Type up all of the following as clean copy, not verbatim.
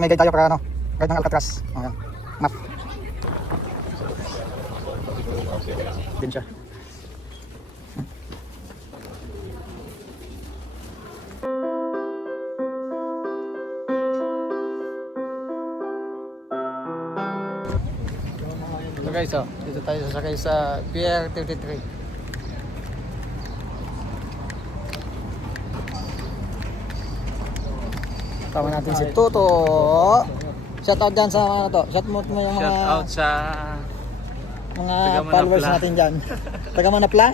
may guide tayo para ano, guide ng Alcatraz. Ayan, map. Din siya. So guys, oh, dito tayo sasakay sa Pier 33. Tama natin si Toto. Shout out dyan sa mga to. Shout out mo yung mga Shout out sa mga taga followers Manapla. natin dyan. Taga Manapla?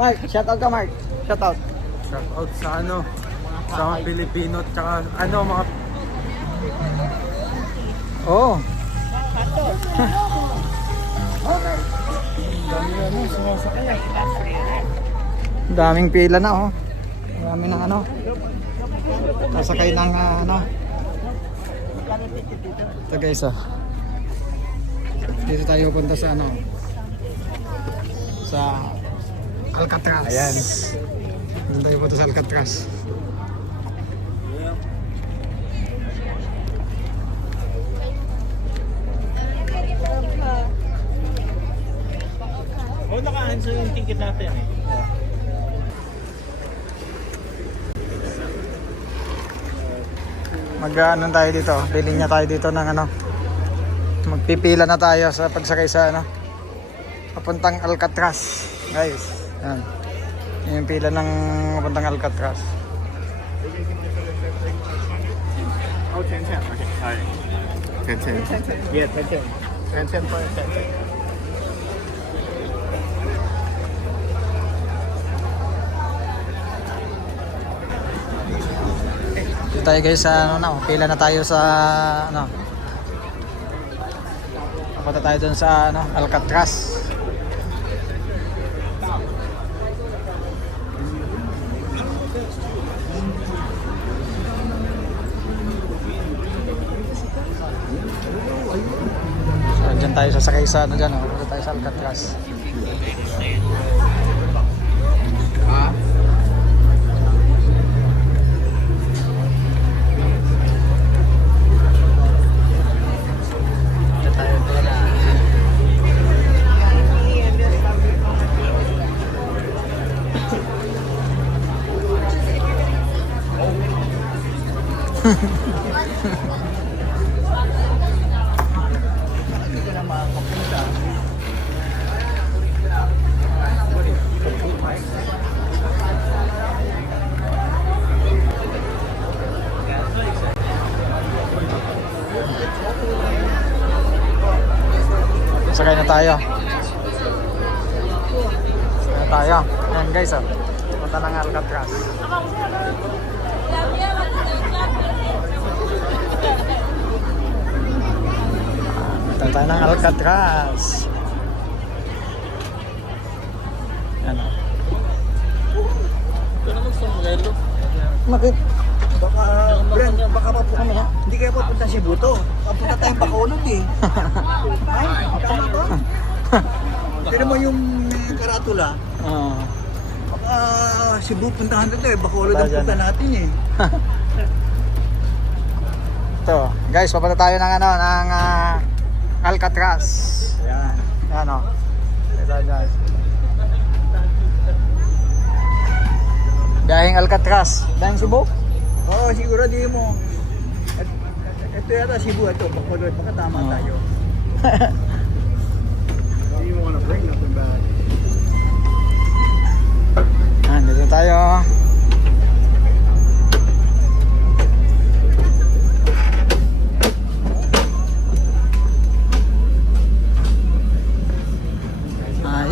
Mark, shout out ka Mark. Shout out. shout out sa ano, sa mga Pilipino tsaka ano mga Oh. Daming pila na oh. Dami ng ano. Sasakay ng ano. Ito guys oh. Dito tayo punta sa ano. Sa Alcatraz. Ayan. Dito tayo punta sa Alcatraz. oh, naka-answer yung ticket natin eh. Mag-ano tayo dito, bilhin niya tayo dito ng ano. Magpipila na tayo sa pagsakay sa ano. Papuntang Alcatraz, guys. Yan. Yan yung pila ng papuntang Alcatraz. Oh, 10-10. Okay, sorry. 10-10. Yeah, 10-10. 10-10 for 10-10. Dito tayo guys sa ano na, pila na tayo sa ano. Papunta tayo dun sa ano, Alcatraz. So dyan tayo sasakay sa ano dyan, papunta tayo sa Alcatraz. Sakay na tayo. Sakay na tayo. Ayan guys oh. Punta ng Alcatraz. Punta tayo ng Alcatraz. Ayan oh. Ito naman sa Magalo. Bakit? Baka, Brent, baka kami ha? Hindi kayo papunta Cebu to. Papunta tayong Bacolod eh. Ay, tama ba? Pero mo yung karatula, Oo. baka Cebu puntahan na to eh. Bacolod ang punta natin eh. Ito, guys, papunta tayo ng ano, ng Alcatraz. Ayan. Ayan oh. Ito guys. Biyaheng Alcatraz. Biyaheng Cebu? Oo, siguro di mo. Ito yata Cebu ito, Bacolod. Baka tama tayo. You don't want to bring nothing back. Dito tayo.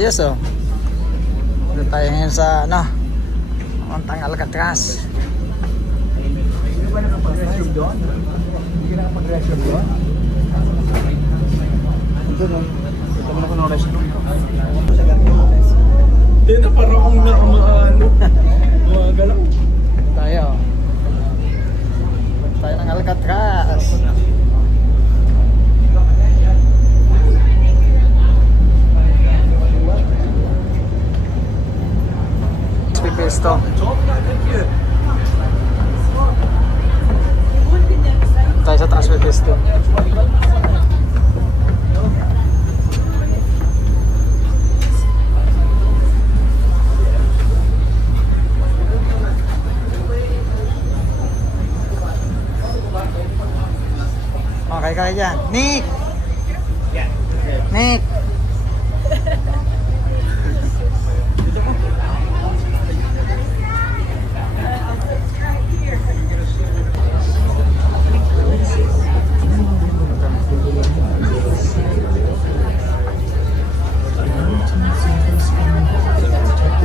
Yes oh. Dito tayo ngayon sa ano, Montang Alcatraz. Hindi ba nakapag-resume doon? Hindi ka nakapag-resume doon? Ito no. Ito mo na ko na-resume. Sa ganito mo guys. Hindi na parang kung nakamaano. Gumagalaw. Tayo. Tayo ng Alcatraz. Pipisto. Tayo sa taas with this too. Okay, kaya dyan. Nick! Yeah. Nick!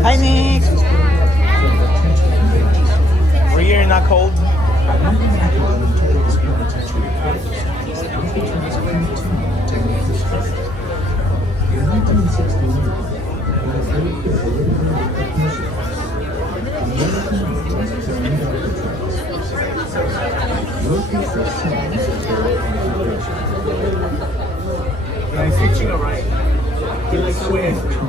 Hi, Nick! Were you not cold? I'm switching around. He likes the way I smell.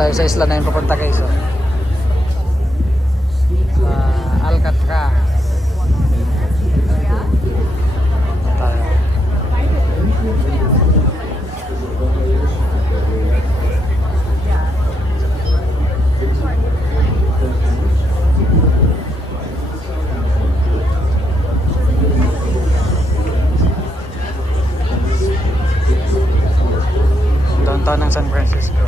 Tayo sa isla na yung papunta Quezon. Sa Alcatraz. Tayo. Downtown ng San Francisco.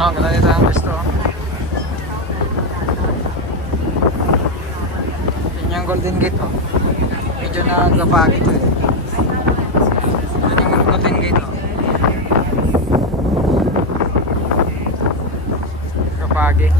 Oh, ganda nito ang gusto. Yun yung Golden Gate, oh. Medyo nagapag ito eh. Yun yung Golden Gate, oh. Kapagi.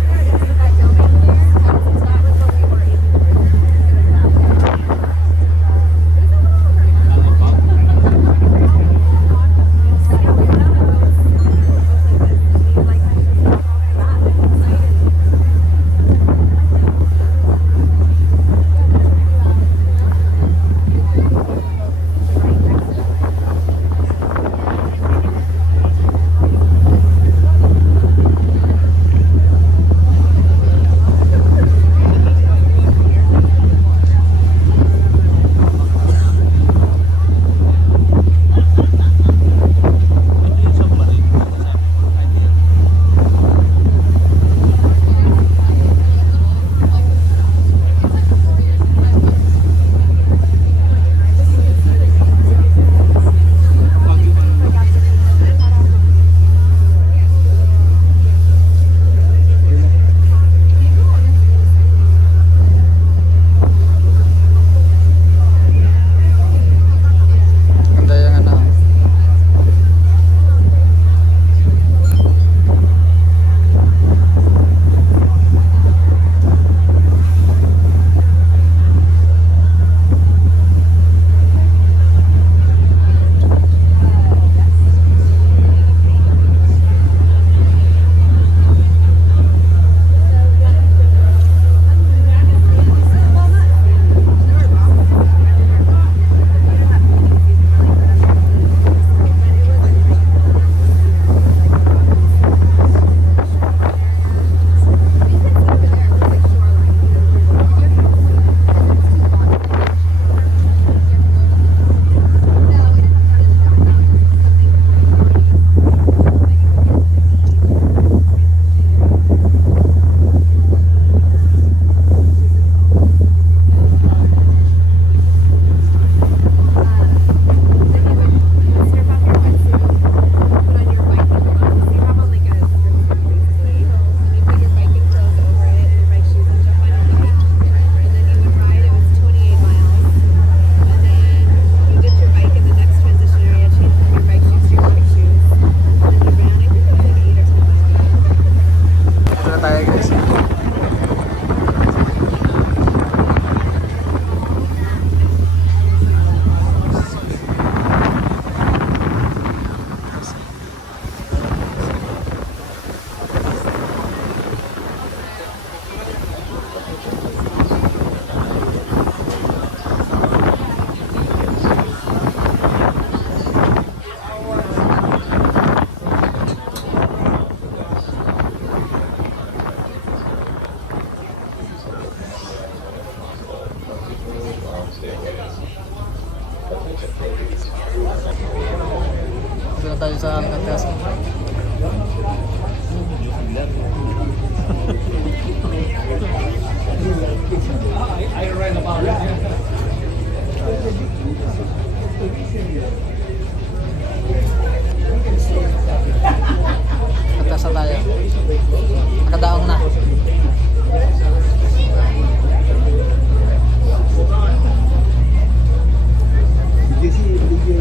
Dito na tayo sa Alcatraz. Alcatraz na tayo. Nakadaong na. You see, the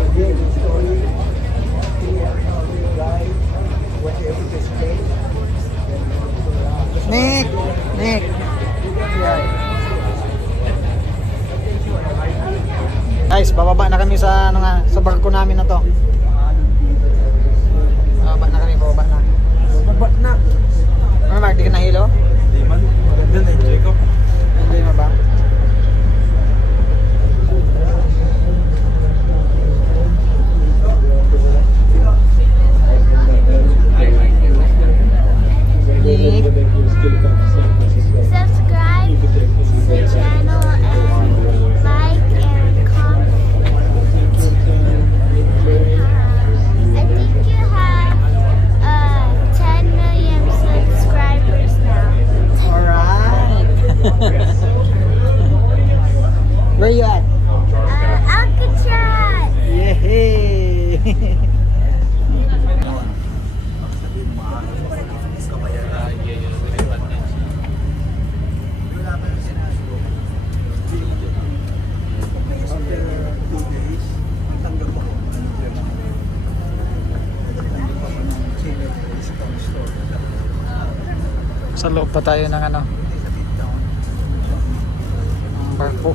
story, guy, whatever the space. Nick! Nick! Yan. Guys, bababa na kami sa ano nga, sa barko namin na to. Bababa na kami, bababa na. Bababa na. Ano Mark, di ka nahilo? Hindi man, maganda na enjoy ko. Hindi mo ba? Nick? Subscribe to the channel and like and comment. I think you have 10 million subscribers now. Alright! Where you at? Alcatraz! Yehey! Sa loob pa tayo ng ano, ng barko.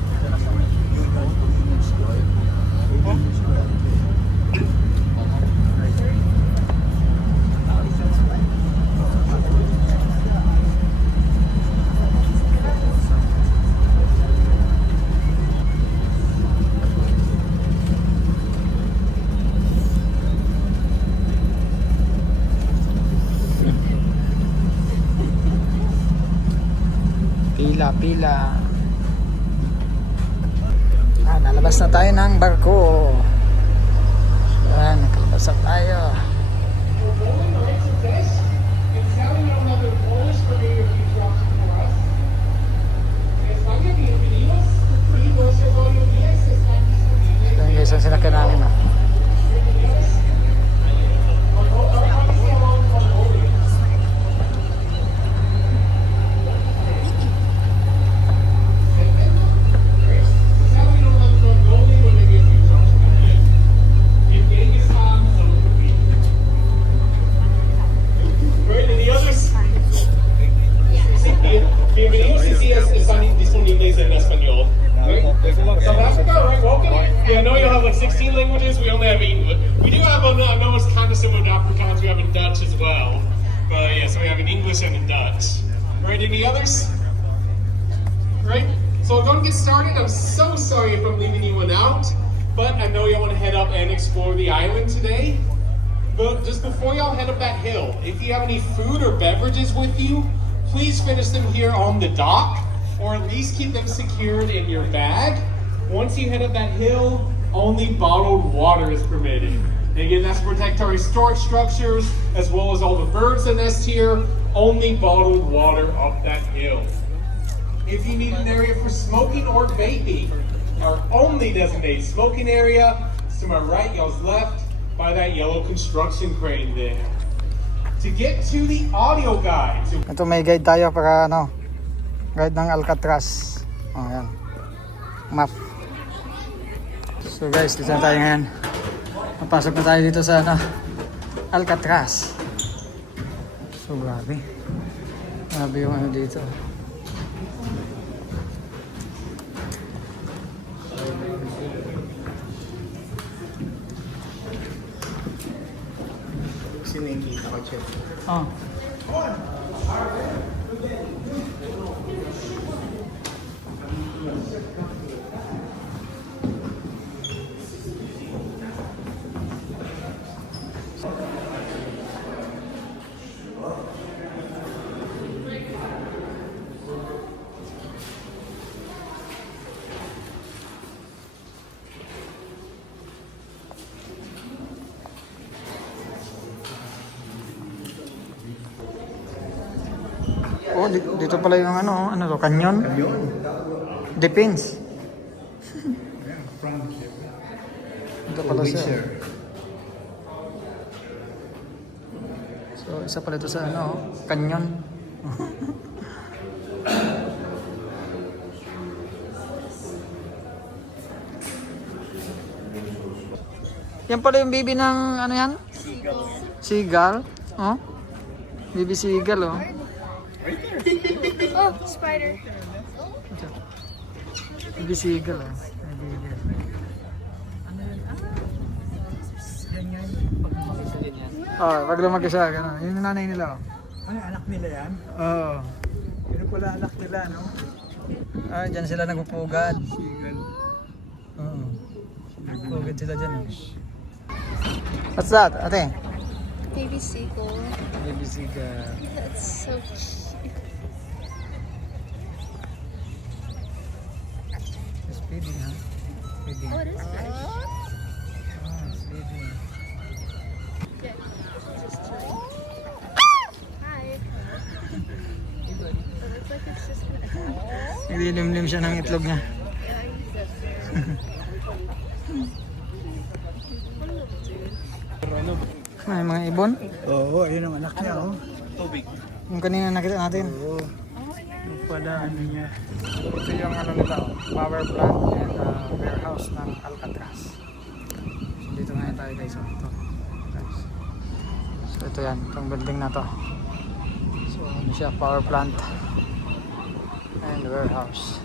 Pila. Nalabas na tayo ng barko. Ayan, nakalabas na tayo. Ayan guys, ang sinakyan namin. Bienvenidos si están disponibles en español. South Africa, right? Welcome. Yeah, I know you have like 16 languages. We only have English. We do have, I know it's kind of similar to Afrikaans. We have in Dutch as well. But yeah, so we have in English and in Dutch. Right? Any others? Right? So we're going to get started. I'm so sorry if I'm leaving anyone out. But I know you want to head up and explore the island today. But just before y'all head up that hill, if you have any food or beverages with you, please finish them here on the dock, or at least keep them secured in your bag. Once you head up that hill, only bottled water is permitted. And again, that's to protect our historic structures, as well as all the birds that nest here. Only bottled water up that hill. If you need an area for smoking or vaping, our only designated smoking area is to my right, y'all's left, by that yellow construction crane there. To get to the audio guide. Ito may guide tayo para ano, guide ng Alcatraz. Ayan. Map. So guys, dito na tayo ngayon. Napasok na tayo dito sa ano, Alcatraz. So grabe. Grabe yung ano dito. Sino yung kita ko, check? Oh. Oh, dito pala yung ano to, canyon? Depends. Dito pala siya. So, isa pala ito sa canyon. Yan pala yung baby ng ano yan? Seagull. Oh? Baby seagull, oh. Oh, spider. Baby seagull, oh. Oh, pag lumaki siya, gano'n. Yun yung nanay nila, oh. Ano, anak nila yan? Oo. Yun pala anak nila, no? Ah, dyan sila nagpupugad. Sigal. Oo. Nagpupugad sila dyan, oh. What's that, ate? Baby seagull. Baby seagull. That's so cute. It's feeding, ha? Feeding. Oh, it is fish. Oh, it's feeding. Just chilling. Hi. It looks like it's just gonna Nililimlim siya ng itlog niya. May mga ibon. Oo, ayun ang anak niya, oh. Yung kanina nakita natin. Oo. Yung pala, ano niya. Ito yung ano nila, oh, power plant and warehouse ng Alcatraz. So, dito ngayon tayo guys. Oh. Ito. Guys. So ito yan, itong building na to. So ano siya, power plant and warehouse.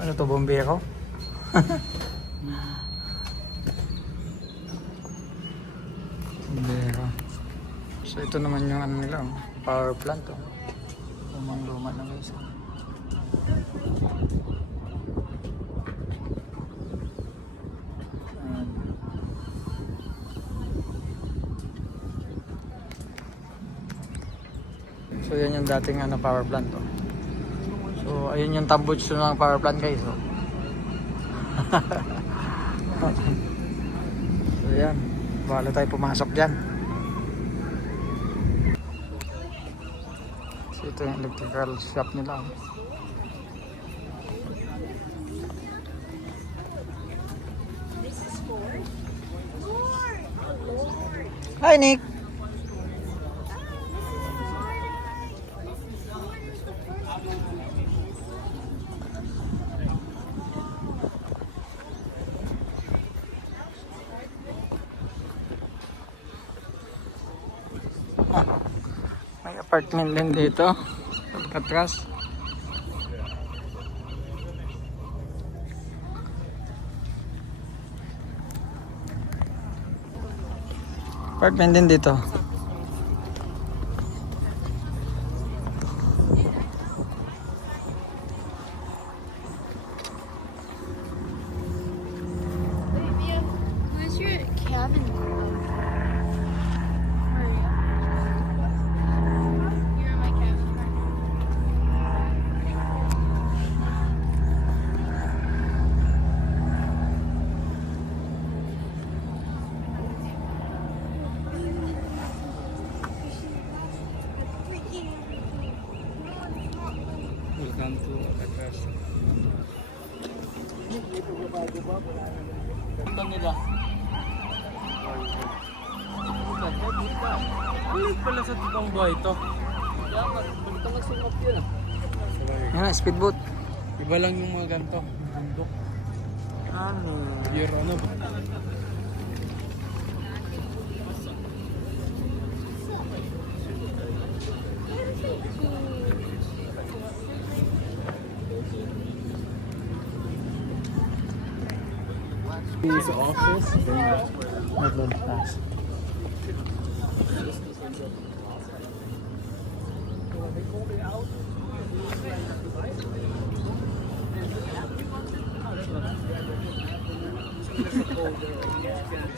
Ano to, bombero? Bombero. So ito naman yung ano nila, oh, power plant, oh. Lumang-luma na guys. Ayan. So yan yung dating ano, power plant, oh. So, ayun yung tambuch ng power plant guys. Oh. So, yan. Bala tayo pumasok dyan. So, ito yung electrical shop nila. Oh. Hi, Nick. May apartment din dito, Alcatraz. Apartment din dito. Where's your cabin club? Where are you? You're in my cabin club. Welcome to Alcatraz. Ito nila. Ulit pala sa tibang buhay ito. Ganito nga sumap yun ah. Yan, speedboat. Iba lang yung mga ganito. Bundok. Ano? Year ano ba? His office, then that's where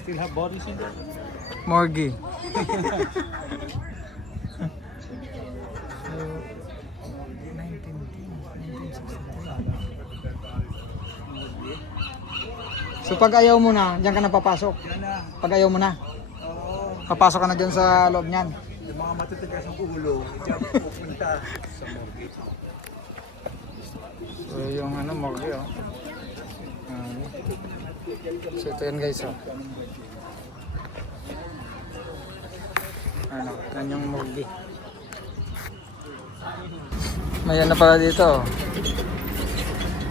Still have bodies in there? Morgie. So pag ayaw mo na, diyan ka na papasok. Yan na. Pag ayaw mo na, Oo. papasok ka na diyan sa loob niyan. Yung mga matitigas ng ulo, diyan pupunta. So yung ano, morgue oh. So ito yan guys oh. Ano, yan yung morgue. May ano pala dito oh.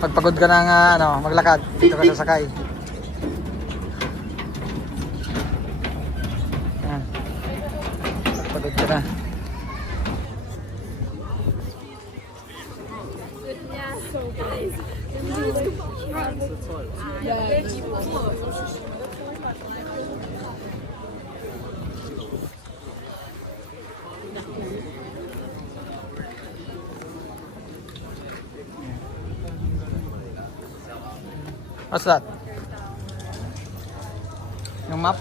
Pag pagod ka ng ano, maglakad, dito ka sasakay. Yan. Pag pagod ka na. What's that? Yung map?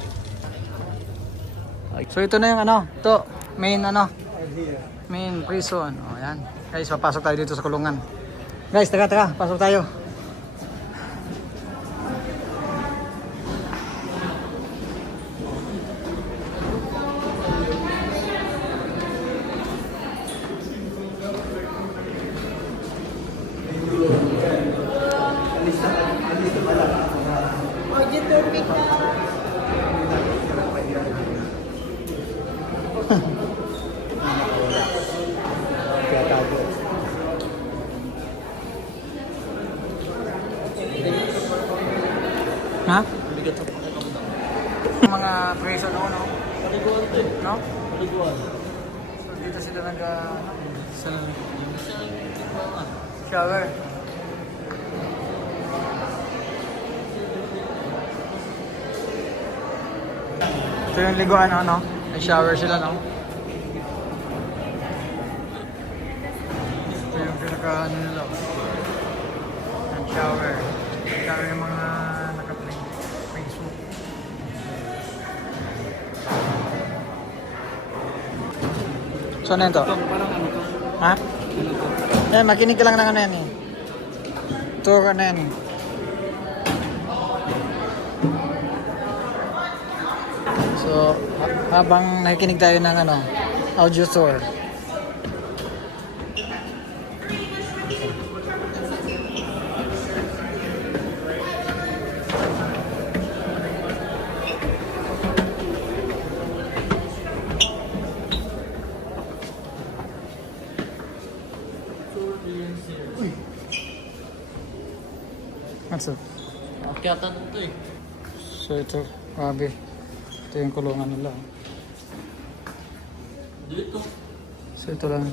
So ito na yung ano, ito, main ano, main prison. O yan. Guys, papasok tayo dito sa kulungan. Guys, tara, pasok tayo. Ha? Mga preso no? Paliguan din. No? Paliguan. So dito sila shower. Ito yung liguan no? May shower sila no? Ito yung pinaka ano nila. Ang shower. Shower yung mga Facebook. So ano yun to? Ha? Yan, makinig ka lang ng ano yan eh. Tour ano yan eh. So, habang nakikinig tayo ng ano, audio tour. What's up? Akyatan ito eh. So ito, grabe. Ito yung kulungan nila. Dito. So ito lang.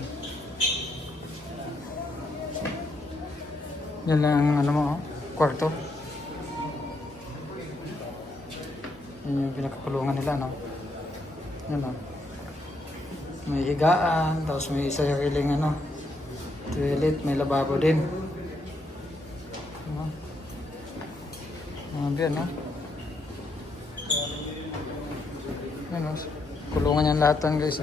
Yan lang ang ano mo, oh, kwarto. Yan yung pinakakulungan nila, no? Yan lang. May higaan, tapos may sariling ano, toilet, may lababo din. Ano? Yan, no? Yan, no? Kulungan yan lahat yan, guys.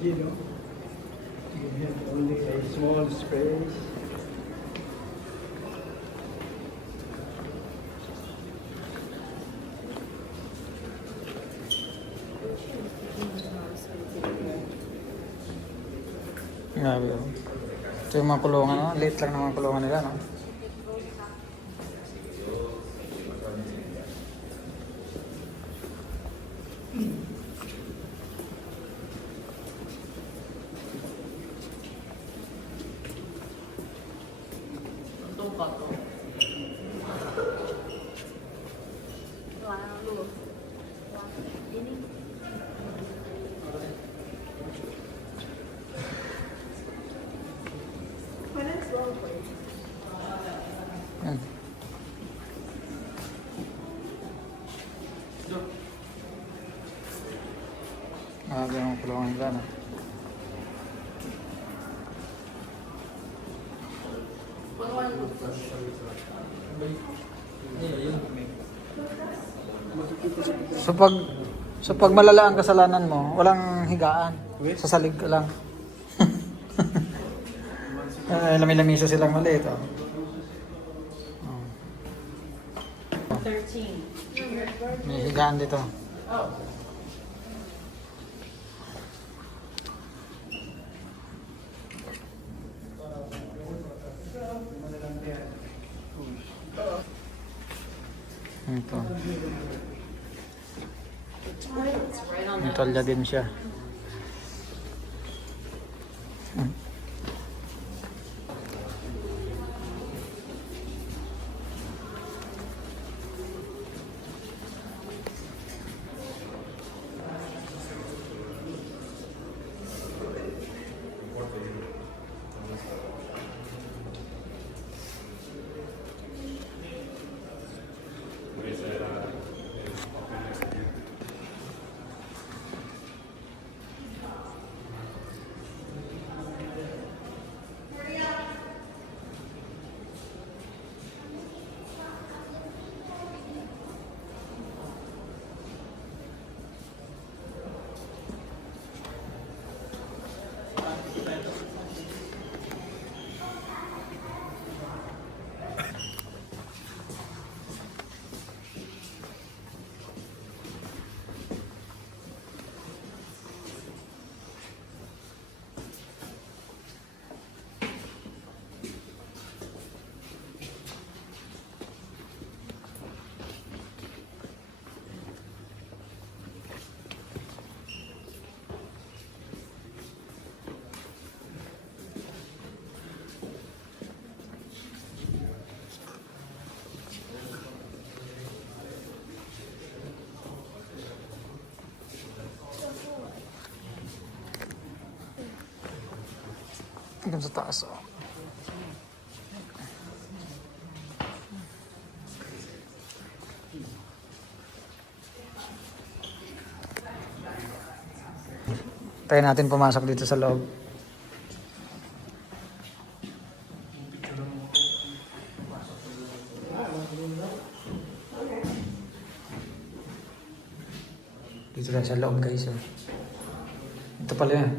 You know, you have only a small space. Grabe, oh. Ito yung mga kulungan, no? Late lang ng mga kulungan nila, no? Ganun kulungan nila, no? So pag malala ang kasalanan mo, walang higaan. Sa salig ka lang. Lami-lamisa silang maliit, oh. 13. May higaan dito. Ito. May tolya din siya. Hanggang sa taas, oh. Tayo natin pumasok dito sa loob. Dito tayo sa loob, guys, oh. Ito pala yan.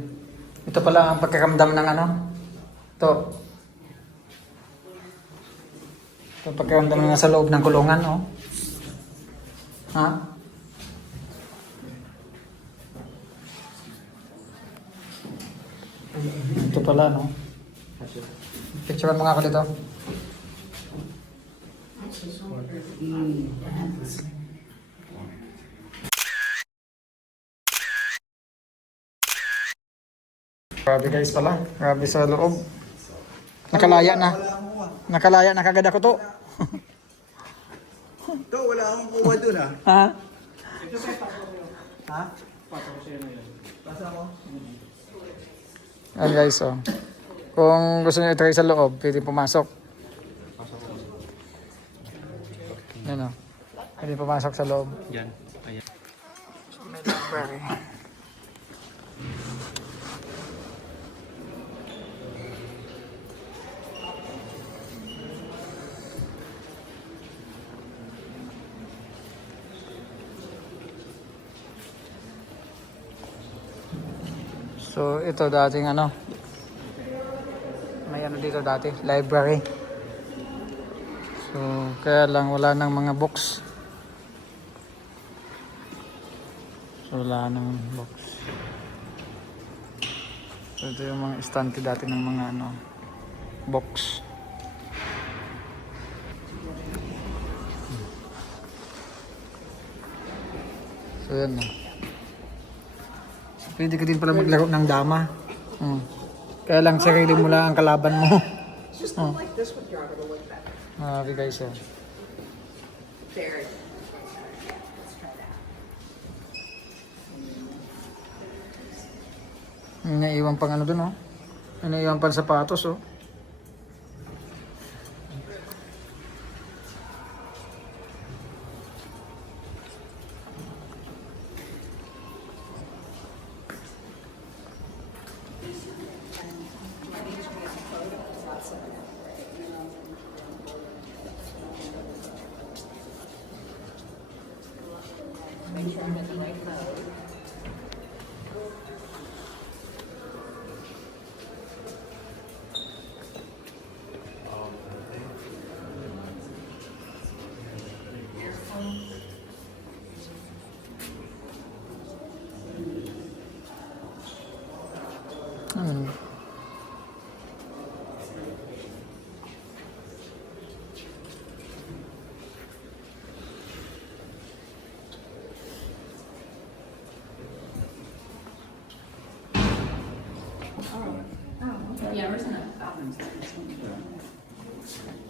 Ito pala ang pagkakamdam ng ano. Ito. Ito ang pagkakamdam na nasa loob ng kulungan, oh. Ha? Ito pala, no? Picturean mo nga ako dito. Grabe guys pala. Grabe sa loob. Nakalaya na. Nakalaya na kagad ako to. Ito, wala akong kuha dun ah. Ha? Ha? Pasa mo? Ayan guys, oh. Kung gusto nyo i-try sa loob, pwede pumasok. Yan, oh. Pwede pumasok sa loob. Yan. Ayan. May library. So ito dating ano, may ano dito dati, library. So kaya lang wala nang mga books. So wala nang books. So ito yung mga estante dati ng mga ano, books. So yan na. Pwede ka din pala maglaro ng dama. Kaya lang sarili mo lang ang kalaban mo. Grabe guys, oh. May naiwan pang ano dun, oh. May naiwan pang sapatos, oh.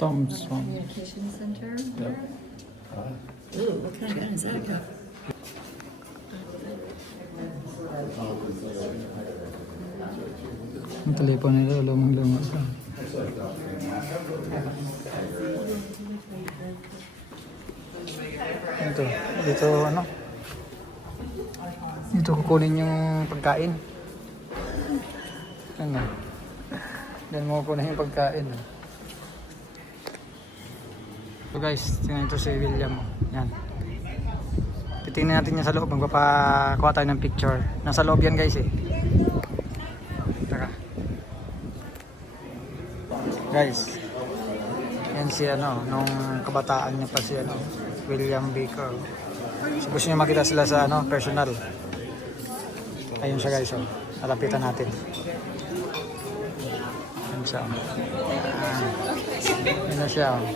Thompson. Communication Center. Ooh, what kind of gun is that? Ang telepono nila, lumang-luma pa. Dito ano? Dito kukunin yung pagkain. Ano? Diyan mo kukunin yung pagkain. So guys, tingnan ito si William. Yan. Titingnan natin yan sa loob. Magpapakuha tayo ng picture. Nasa loob yan guys eh. Tara. Guys. Yan si ano, nung kabataan niya pa si ano, William Baker. So gusto niya makita sila sa ano, personal. Ayun siya guys, oh. Nalapitan natin. Ayun siya. Ayun na siya, oh.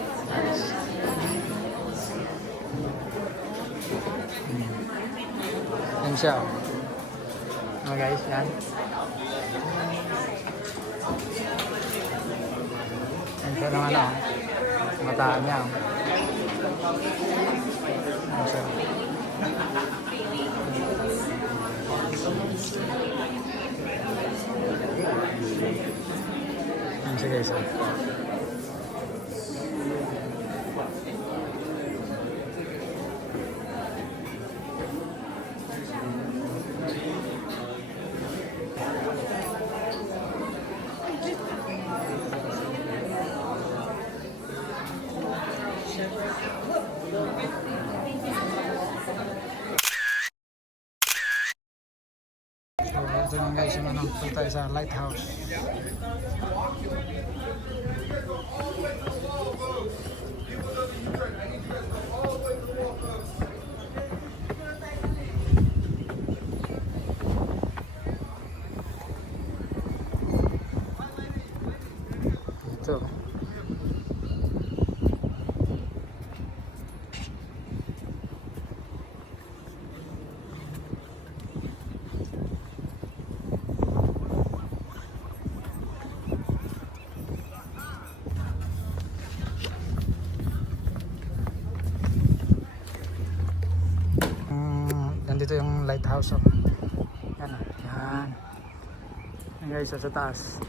Yan siya. Ano guys, yan. Yan siya naman ano. Mataan niya. Yan siya. Yan siya guys. Ito lang guys yung ano, punta tayo sa lighthouse. Ito. Nandito yung lighthouse, oh. Yan, oh. Yan. Yan guys, sa taas.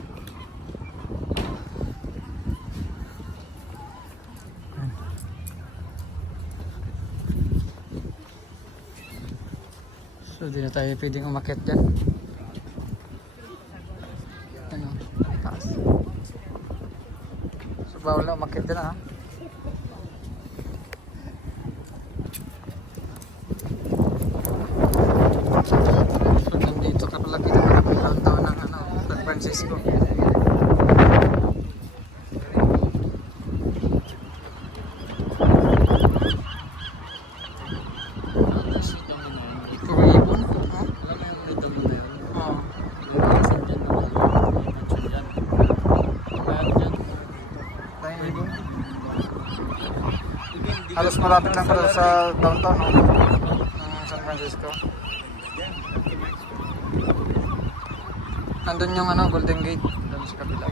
Yan. So di na tayo pwedeng umakyat dyan. Yan, oh. Taas. So bawal na umakyat dyan, ha. Nandito ka pala downtown ng ano, San Francisco. Puro ibon? Oo. Tayong ibon. Halos malapit lang pala sa downtown, no? Ng San Francisco. Nandun yung ano, Golden Gate. Doon sa kabila.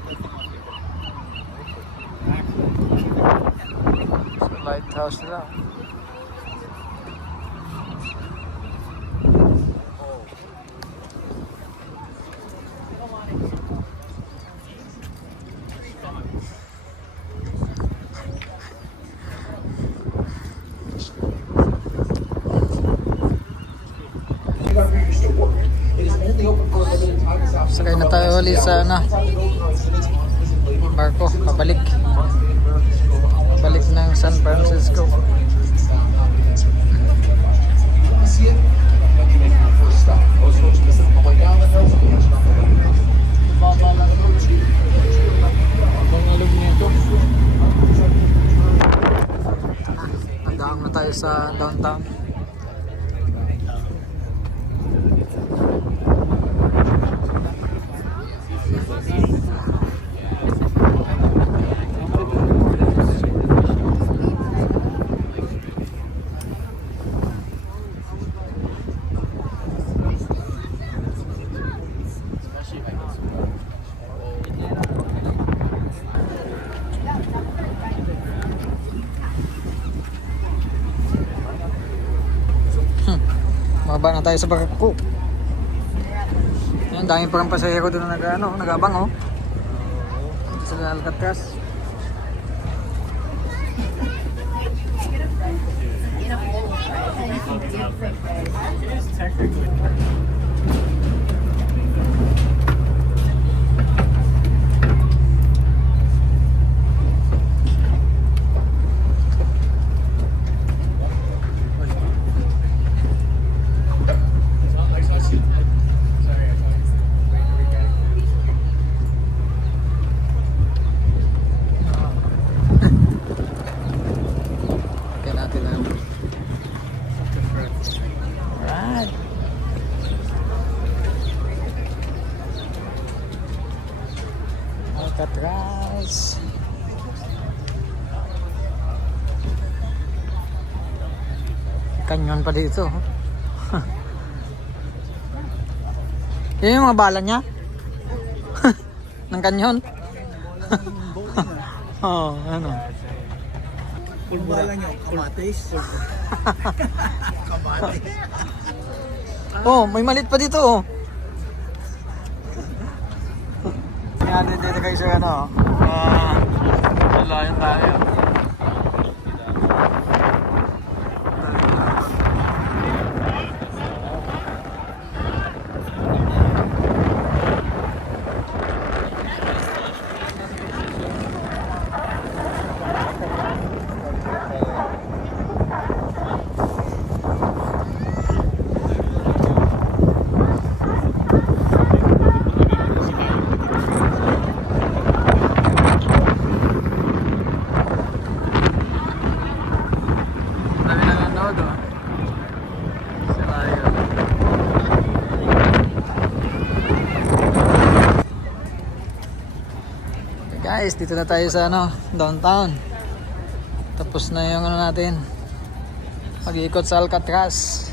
So, lighthouse nila. Sakay na tayo ulit sa ano, barko, pabalik ng San Francisco. Nagdaang na tayo sa downtown. Baba na tayo sa barko. Yan, dami parang pasahero doon na nag-abang oh. Dito sa Alcatraz. Alright. Alcatraz. Kanyon pa dito. Yan yung mga bala niya? Ng kanyon? Oo, ano. Kung bala nyo, kamatis. Kamatis. Oh, may malit pa dito oh. Nga dito kayo sa ano. Layan tayo. Dami na nanonood oh. Sila yun. Okay guys, dito na tayo sa downtown. Tapos na yung natin. Mag-iikot sa Alcatraz.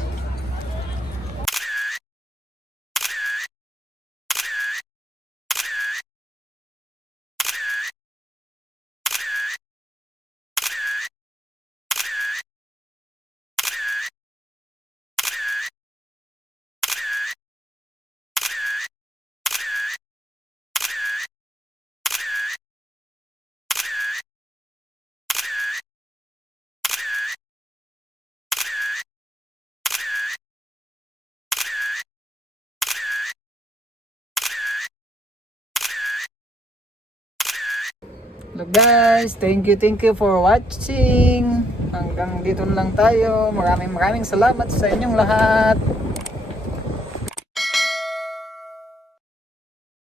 Hello guys, thank you for watching. Hanggang dito na lang tayo. Maraming salamat sa inyong lahat.